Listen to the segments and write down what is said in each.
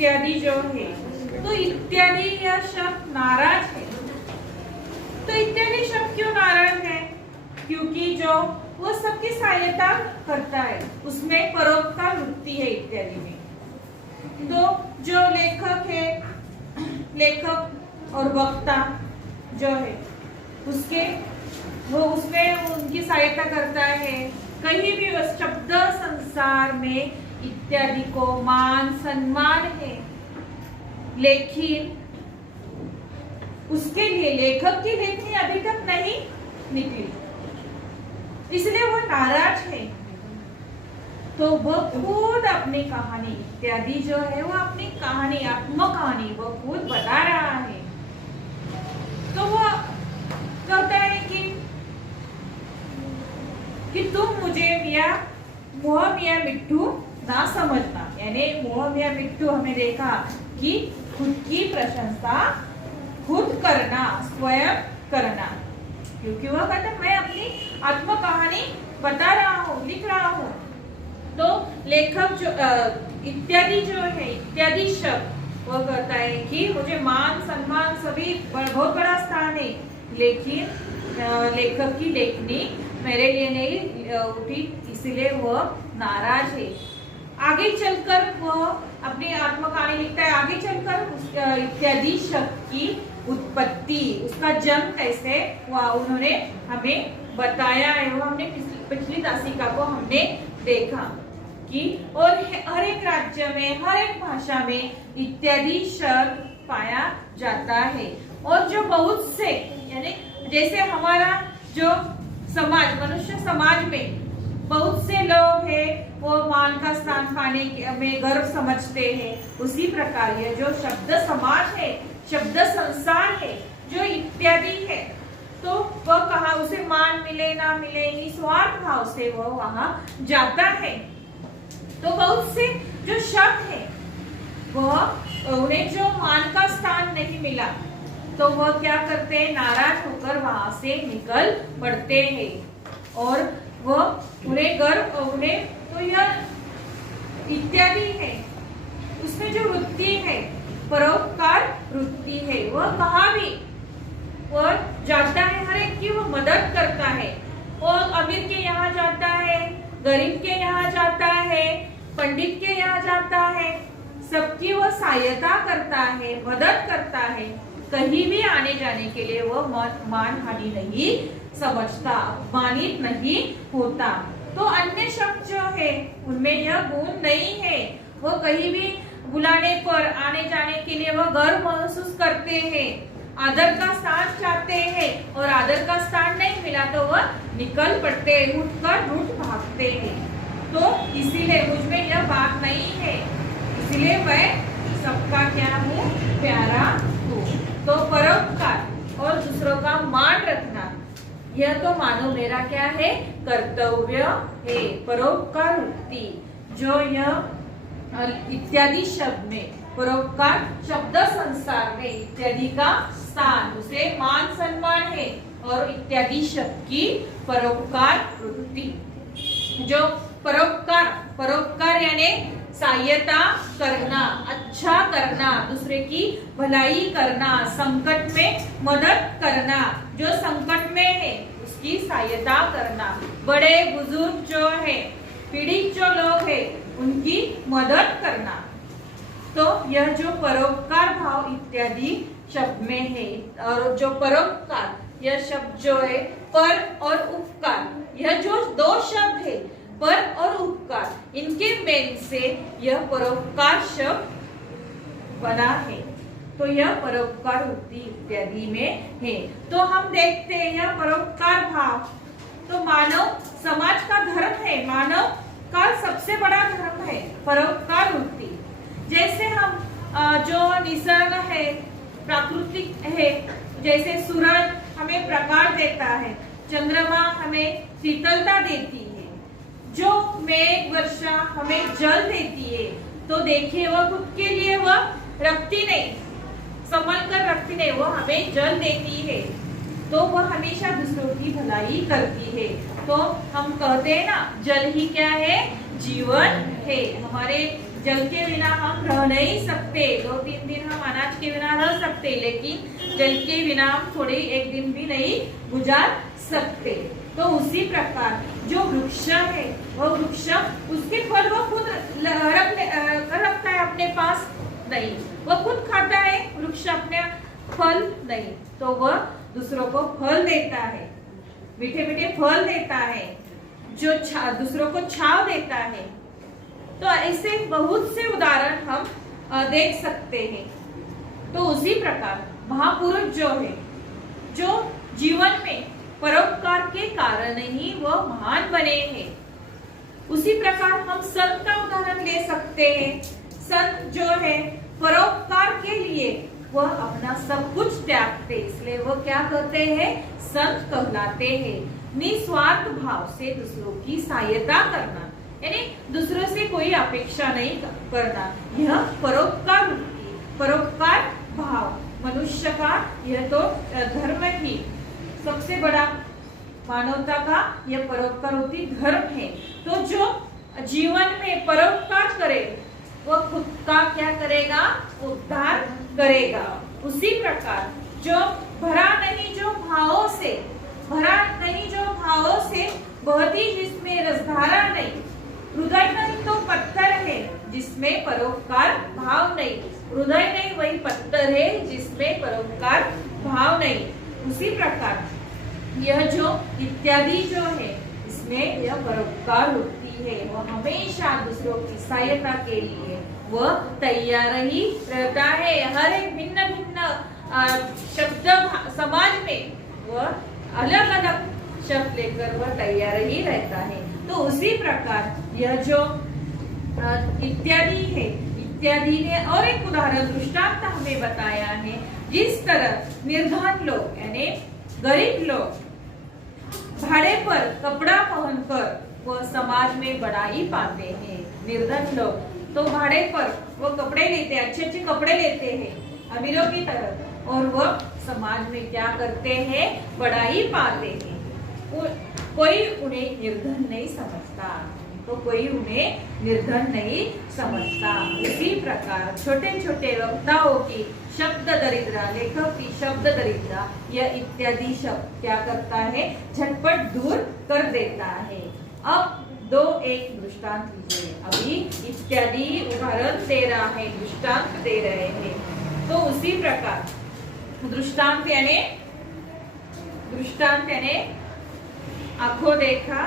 इत्यादि जो है, तो इत्यादि यह शब्द नाराज है। तो इत्यादि शब्द क्यों नाराज है? क्योंकि जो वो सबकी सहायता करता है, उसमें परोपकार वृत्ति है इत्यादि में। तो जो लेखक है, लेखक और वक्ता जो है वो उसमें उनकी सहायता करता है। कहीं भी शब्द संसार में इत्यादि को मान सम्मान है, लेकिन उसके लिए लेखक की लेखनी अभी तक नहीं निकली, इसलिए वो नाराज है। तो वो खुद अपनी कहानी इत्यादि जो है वो अपनी कहानी, आत्मकहानी वो खुद बता रहा है। तो वो कहता है कि तुम मुझे मोह मियाँ मिट्टू ना समझना, यानी मोह मियाँ मिट्टू हमें देखा कि खुद की प्रशंसा खुद करना, स्वयं करना, क्योंकि वह कहता मैं अपनी आत्म कहानी बता रहा हूँ, लिख रहा हूँ। तो लेखक जो इत्यादि जो है, इत्यादि शब्द वो कहता है कि मुझे मान सम्मान सभी बहुत बड़ा स्थान है, लेकिन लेखक की लेखनी मेरे लिए नहीं उठी, इसलिए वह नाराज है। आगे चलकर वह अपनी आत्म कहानी लिखता है। आगे चलकर इत्यादि शब्द की उत्पत्ति, उसका जन्म कैसे हुआ उन्होंने हमें बताया है। वो हमने पिछली दासिका को हमने देखा कि और हर एक राज्य में, हर एक भाषा में इत्यादि शब्द पाया जाता है। और जो बहुत से, यानी जैसे हमारा जो समाज, मनुष्य समाज में बहुत से लोग हैं वो मान का स्थान पाने में गर्व समझते हैं, उसी प्रकार ये जो शब्द समाज है, शब्द संसार है, जो इत्यादि है, तो वह कहा उसे मान मिले ना मिले निस्वार्थ भाव से वो वहां जाता है। तो बहुत से जो शब्द है वह उन्हें जो मान का स्थान नहीं मिला, तो वह क्या करते हैं, नाराज होकर वहां से निकल पड़ते हैं। और वह उन्हें तो यह इत्यादि है, उसमें जो वृत्ति है परोपकार वृत्ति है, वह कहाँ भी वह जाता है, हर एक की वो मदद करता है। और अमीर के यहाँ जाता है, गरीब के यहाँ जाता है, पंडित के यहाँ जाता है, सबकी वो सहायता करता है, मदद करता है। कहीं भी आने जाने के लिए वो मान हानि नहीं समझता, अपमानित नहीं होता। तो अन्य शब्द जो है उनमें यह गुण नहीं है। वो कहीं भी बुलाने पर आने जाने के लिए वह गर्व महसूस करते हैं, आदर का स्थान चाहते हैं, और आदर का स्थान नहीं मिला तो वह निकल पड़ते हैं, उठकर रूठ भागते हैं। तो इसीलिए मुझमें यह बात नहीं है, इसीलिए मैं सबका क्या हूँ, प्यारा हूँ। तो परोपकार और दूसरों का मान रखना, यह तो मानो मेरा क्या है, कर्तव्य है। परोपकार वृत्ति जो यह इत्यादि शब्द में, परोपकार शब्द संसार में इत्यादि का स्थान, उसे मान सम्मान है। और इत्यादि शब्द की परोपकार वृत्ति, जो परोपकार यानी सहायता करना, अच्छा करना, दूसरे की भलाई करना, संकट में मदद करना, जो संकट में है उसकी सहायता करना, बड़े बुजुर्ग जो है, पीड़ित जो लोग है उनकी मदद करना। तो यह जो परोपकार भाव इत्यादि शब्द में है। और जो परोपकार यह शब्द जो है, पर और उपकार, यह जो दो शब्द है पर और उपकार, इनके मेल से यह परोपकार शब्द बना है। तो यह परोपकार वृत्ति इत्यादि में है। तो हम देखते हैं यह परोपकार भाव तो मानव समाज का धर्म है, मानव का सबसे बड़ा धर्म है परोपकार वृत्ति। जैसे हम जो निसर्ग है, प्राकृतिक है, जैसे सूरज हमें प्रकाश देता है, चंद्रमा हमें शीतलता देती है, जो मेघ वर्षा हमें जल देती है, तो देखिए वह खुद के लिए वह रखती नहीं, संभल कर रखती नहीं, वह हमें जल देती है, तो वह हमेशा दूसरों की भलाई करती है। तो हम कहते हैं ना, जल ही क्या है, जीवन है। हमारे जल के बिना हम रह नहीं सकते। 2-3 दिन हम अनाज के बिना रह सकते, लेकिन जल के बिना हम थोड़ी एक दिन भी नहीं गुजार सकते। तो उसी प्रकार जो वृक्ष है, वो वृक्ष उसके फल वो खुद रखता है अपने पास नहीं, वो खुद खाता है वृक्ष अपने फल नहीं, तो वह दूसरों को फल देता है, मीठे मीठे फल देता है, जो दूसरों को छांव देता है। तो ऐसे बहुत से उदाहरण हम देख सकते हैं। तो उसी प्रकार महापुरुष जो है, जो जीवन में परोपकार के कारण ही वह महान बने हैं। उसी प्रकार हम संत का उदाहरण ले सकते हैं। संत जो है परोपकार के लिए वह अपना सब कुछ त्यागते, इसलिए वह क्या कहते हैं, संत कहलाते हैं। निस्वार्थ भाव से दूसरों की सहायता करना, यानी दूसरों से कोई अपेक्षा नहीं करना, यह परोपकार भाव मनुष्य का यह तो धर्म ही सबसे बड़ा मानवता का यह परोपकारोती धर्म है। तो जो जीवन में परोपकार करे वह खुद का क्या करेगा, उद्धार करेगा। उसी प्रकार जो भरा नहीं जो भावों से बहती जिसमें रसधारा नहीं, हृदय नहीं तो पत्थर है जिसमें परोपकार भाव नहीं, हृदय नहीं वही पत्थर है जिसमें परोपकार भाव नहीं। उसी प्रकार यह जो इत्यादि जो है इसमें यह परोपकार होती है, वह हमेशा दूसरों की सहायता के लिए वह तैयार ही रहता है। हर एक भिन्न भिन्न शब्द समाज में वह अलग अलग शब्द लेकर वह तैयार ही रहता है। तो उसी प्रकार यह जो इत्यादि है, इत्यादि ने और एक उदाहरण दृष्टांत हमें बताया है। जिस तरह निर्धन लोग यानी गरीब लोग भाड़े पर कपड़ा पहनकर वह समाज में बड़ाई पाते हैं। निर्धन लोग तो भाड़े पर वो कपड़े लेते हैं, अच्छे अच्छे कपड़े लेते हैं अमीरों की तरह, और वह समाज में क्या करते हैं, बड़ाई पाते हैं। कोई उन्हें निर्धन नहीं समझता, तो कोई उन्हें निर्धन नहीं समझता। इसी प्रकार छोटे छोटे वक्ताओं की शब्द दरिद्रा, लेखक की शब्द दरिद्रा, यह इत्यादि शब्द क्या करता है, झटपट दूर कर देता है। अब दो एक दृष्टांत लीजिए। अभी इत्यादि उदाहरण दे रहा है, दृष्टांत दे रहे हैं। तो उसी प्रकार दृष्टांत यानी आंखों देखा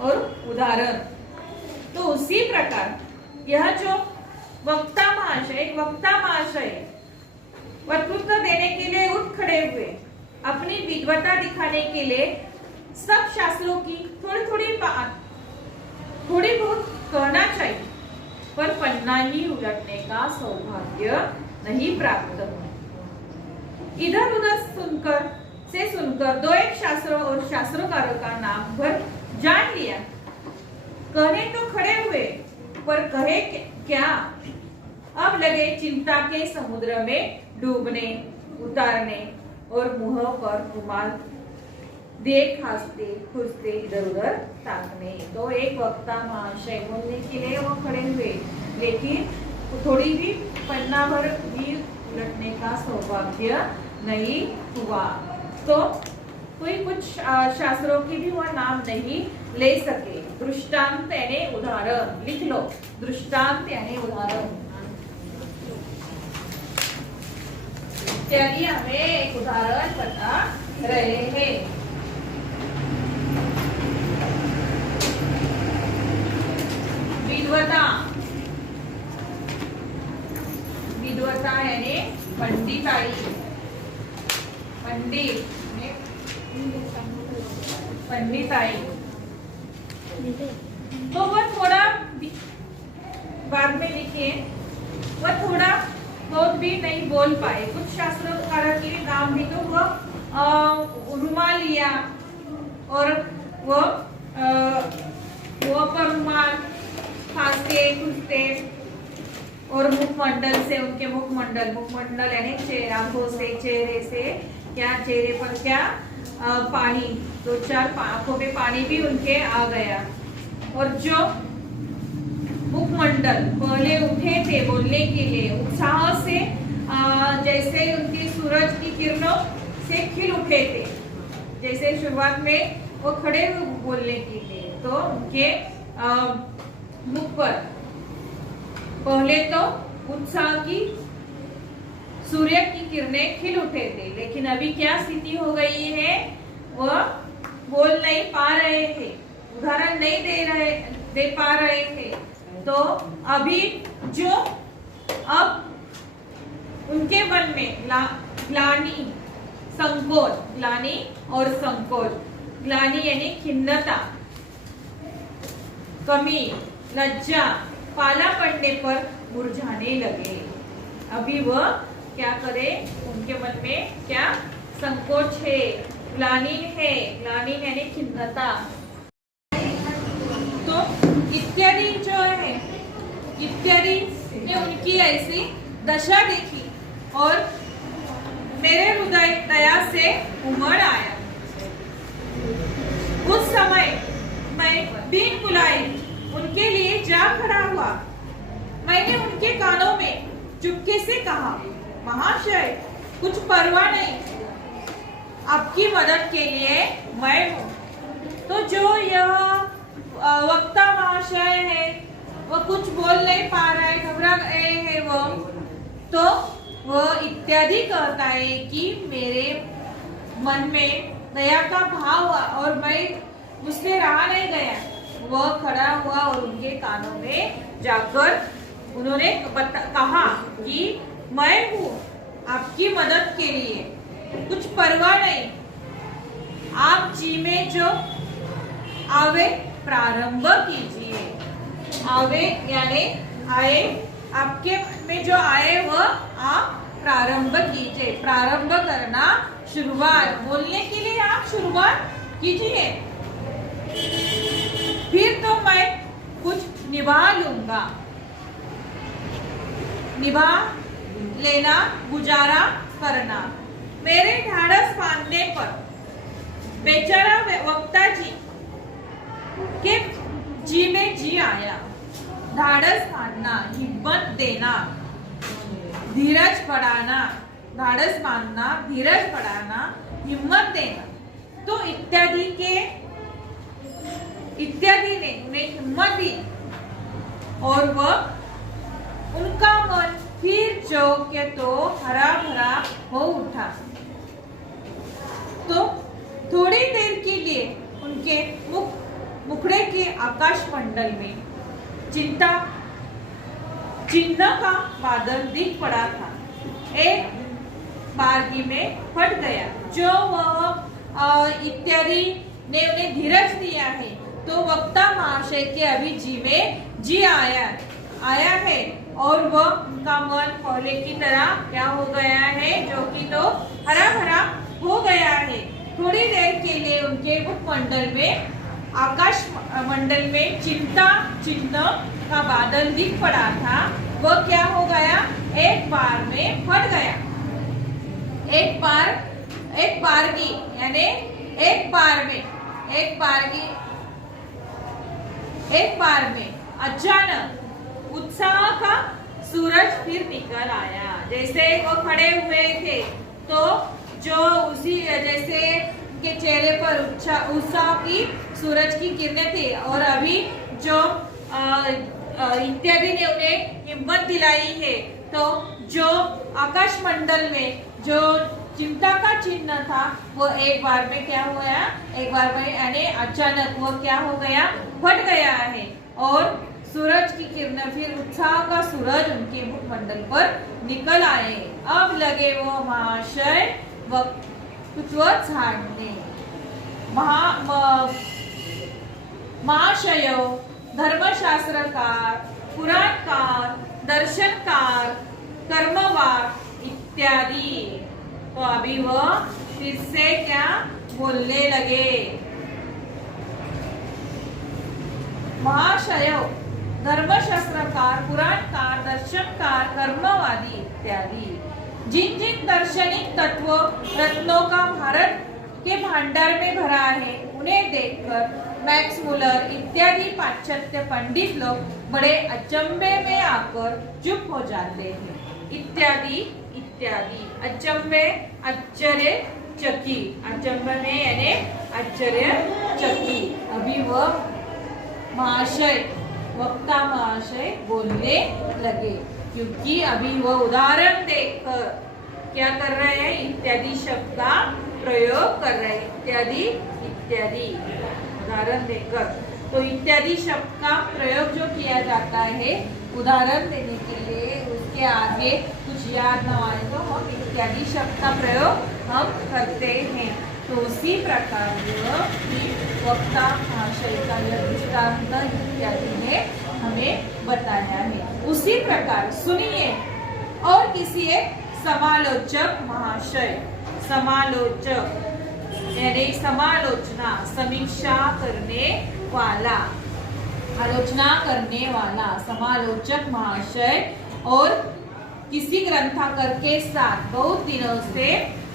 और उदाहरण। तो उसी प्रकार यह जो वक्ता महाशय वक्तृत्व देने के लिए उठ खड़े हुए, अपनी विद्वता दिखाने के लिए सब शास्त्रों की थोड़ी बहुत कहना चाहिए, पर पन्ना ही उलटने का सौभाग्य नहीं प्राप्त हुआ। इधर उधर सुनकर दो एक शास्त्रों और शास्त्रोकारों का नाम भर जान लिया, कहने तो खड़े हुए पर कहे क्या। अब लगे चिंता के समुद्र में डूबने उतारने और मुंह पर रुमाल देख हंसते खुशते इधर उधर ताकने। तो एक वक्ता महाशय बोलने के लिए वो खड़े हुए, लेकिन थोड़ी भी पन्ना भर भी उलटने का सौभाग्य नहीं हुआ। तो कोई कुछ शास्त्रों की भी वह नाम नहीं ले सके। दृष्टांत यानी उदाहरण लिख लो, दृष्टांत यानी उदाहरण। चलिए हमें एक उदाहरण बता रहे हैं। विद्वता यानी पंडिताई, पंडिताई। तो वह थोड़ा बाद में लिखे, वह थोड़ा बहुत भी नहीं बोल पाए। कुछ शास्त्रकार के नाम भी तो वह रुमाल लिया और वो पर रुमाल खांसते खुशते और मुखमंडल से उनके मुखमंडल यानी आंखों से चेहरे से क्या, चेहरे पर क्या पानी, दो चार आंखों पे पानी भी उनके आ गया। और जो मुखमंडल पहले उठे थे बोलने के लिए, उत्साह से जैसे उनकी सूरज की किरणों से खिल उठे थे। जैसे शुरुआत में वो खड़े हुए बोलने के लिए, तो उनके मुख पर पहले तो उत्साह की सूर्य की किरणें खिल उठे थे, लेकिन अभी क्या स्थिति हो गई है, वह बोल नहीं पा रहे थे, उदाहरण नहीं दे पा रहे थे। तो अभी जो अब उनके मन में ग्लानि संकोच, ग्लानि और संकोच, ग्लानि यानी खिन्नता, कमी, लज्जा, पाला पड़ने पर मुरझाने लगे। अभी वह क्या करे, उनके मन में क्या संकोच है, ग्लानि है, ग्लानि यानी खिन्नता। तो इत्यादि जो है, इत्यादि ने उनकी ऐसी दशा देखी और मेरे हृदय दया से उमड़ आया। उस समय मैं बिन बुलाए उनके लिए जा खड़ा हुआ। मैंने उनके कानों में चुपके से कहा, महाशय कुछ परवाह नहीं, आपकी मदद के लिए मैं हूँ। तो जो यह वक्ता महाशय है, वह कुछ बोल नहीं पा रहा है, घबरा गए है वो, तो वह इत्यादि कहता है कि मेरे मन में दया का भाव हुआ और मैं मुझसे रहा नहीं गया। वह खड़ा हुआ और उनके कानों में जाकर उन्होंने कहा कि मैं हूँ आपकी मदद के लिए, कुछ परवाह नहीं, आप जी में जो आवे प्रारंभ कीजिए। आवे यानी आए, आपके में जो आए वह आप प्रारंभ कीजिए। प्रारंभ करना, शुरुआत, बोलने के लिए आप शुरुआत कीजिए, फिर तो मैं कुछ निभा लूंगा। निभा लेना, गुजारा करना। मेरे ढाढ़स बांधने पर बेचारा वक्ता जी के जी में जी आया। ढाढ़स बांधना, हिम्मत देना, धीरज बढ़ाना, ढाढ़स बांधना, धीरज बढ़ाना, हिम्मत देना। तो इत्यादि ने उन्हें हिम्मत दी और वह उनका मन फिर जो के तो हरा भरा हो उठा। तो थोड़ी देर के लिए उनके मुखड़े के आकाश मंडल में चिन्ह का बादल दिख पड़ा था। एक बारगी में फट गया। जो वह इत्यादि ने उन्हें धीरज दिया है, तो वक्ता महाशय के अभी जी में जी आया है और वह उनका मन पहले की तरह क्या हो गया है, जो कि तो हरा भरा हो गया है। थोड़ी देर के लिए उनके मुखमंडल में, आकाश मंडल में चिन्ह का बादल दिख पड़ा था। वह क्या हो गया, एक बार में फट गया। एक बारगी यानी एक बार में अचानक उत्साह का सूरज फिर निकल आया। जैसे वो खड़े हुए थे तो जो उसी जैसे उनके चेहरे पर उत्साह की सूरज की किरणें थी और अभी जो इत्यादि ने उन्हें हिम्मत दिलाई है, तो जो आकाश मंडल में जो चिंता का चिन्ह था वो एक बार में क्या हो गया, एक बार में यानी अचानक वो क्या हो गया, फट गया है और सूरज की किरणें फिर उत्साह का सूरज उनके मुखमंडल पर निकल आए। अब लगे वो महाशय वक्तृत्व झाड़ने। महाशयो धर्मशास्त्रकार, पुराणकार, दर्शनकार, कर्मवार इत्यादि। तो अभी वह फिर से क्या बोलने लगे, महाशयो धर्मशास्त्रकार, पुराणकार, दर्शनकार, कर्मवादी इत्यादि। जिन जिन दार्शनिक तत्व रत्नों का भारत के भंडार में भरा है, उन्हें देखकर मैक्स मुलर इत्यादि पाश्चात्य पंडित लोग बड़े अचंभे में आकर चुप हो जाते हैं। इत्यादि इत्यादि अचंभे आश्चर्य चकी, अचंभे में यानी आश्चर्य चकी। अभी वह महाशय वक्ता महाशय बोलने लगे, क्योंकि अभी वह उदाहरण देखकर क्या कर रहे हैं, इत्यादि शब्द का प्रयोग कर रहे हैं। इत्यादि इत्यादि उदाहरण देकर, तो इत्यादि शब्द का प्रयोग जो किया जाता है उदाहरण देने के लिए, उसके आगे कुछ याद न आए तो हम इत्यादि शब्द का प्रयोग हम करते हैं। तो उसी प्रकार वक्ता महाशय का यह दृष्टांत इत्यादि ने हमें बताया है। उसी प्रकार सुनिए और किसी एक समालोचक महाशय, समालोचक यानी समालोचना, समीक्षा करने वाला, आलोचना करने वाला समालोचक महाशय और किसी ग्रंथकार के साथ बहुत दिनों से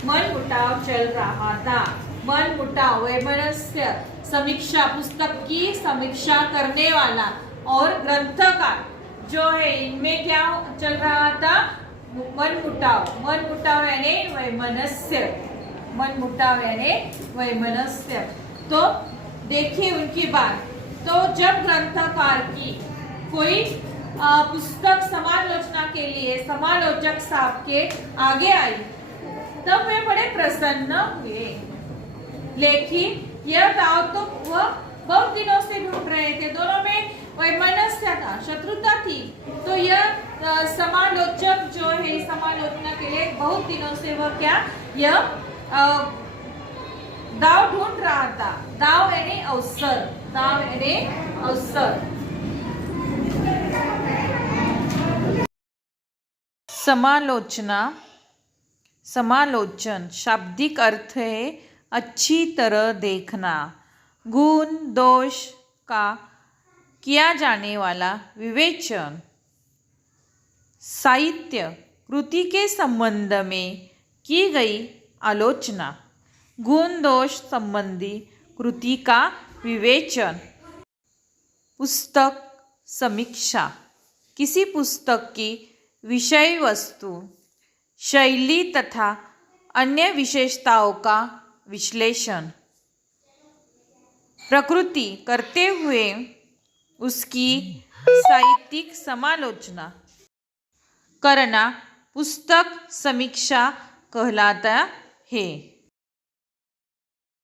मनमुटाव चल रहा था। मनमुटाव वैमनस्य, समीक्षा पुस्तक की समीक्षा करने वाला और ग्रंथकार जो है, इनमें क्या चल रहा था, मनमुटाव। मनमुटाव यानी वैमनस्य, मनमुटाव यानी वैमनस्य। तो देखिए उनकी बात, तो जब ग्रंथकार की कोई पुस्तक समालोचना के लिए समालोचक साहब के आगे आई, तब वे बड़े प्रसन्न हुए। लेकिन यह दाव तो वह बहुत दिनों से ढूंढ रहे थे, दोनों में वैमनस्य था, शत्रुता थी। तो यह समालोचक जो है समालोचना के लिए बहुत दिनों से वह क्या, यह दाव ढूंढ रहा था। दाव यानी अवसर, दाव यानी अवसर। समालोचना, समालोचन शाब्दिक अर्थ है अच्छी तरह देखना, गुण दोष का किया जाने वाला विवेचन। साहित्य कृति के संबंध में की गई आलोचना, गुण दोष संबंधी कृति का विवेचन। पुस्तक समीक्षा, किसी पुस्तक की विषय वस्तु, शैली तथा अन्य विशेषताओं का विश्लेषण। प्रकृति करते हुए उसकी साहित्यिक समालोचना करना पुस्तक समीक्षा कहलाता है।